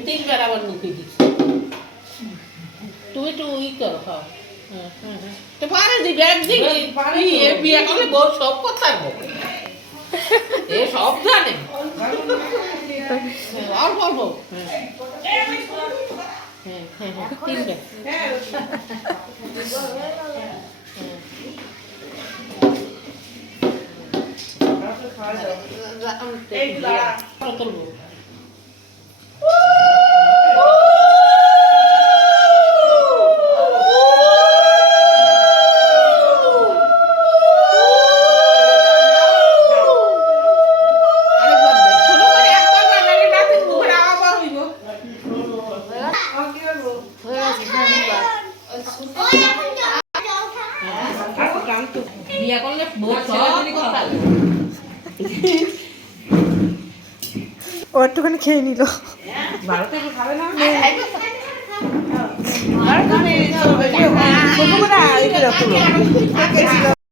তিনবার আবার মুখে দিচ্ছি তুমি একটু ই করো খাও তো পারে দিবি একদিন বিয়ে করলে বউ সব করতে পারবো এ সব জানে অল্প অল্প তিনবার তুলবো বিয়ে করলে ও একটুখানি খেয়ে নিল। ভালো থেকে খাবে না ছোট করে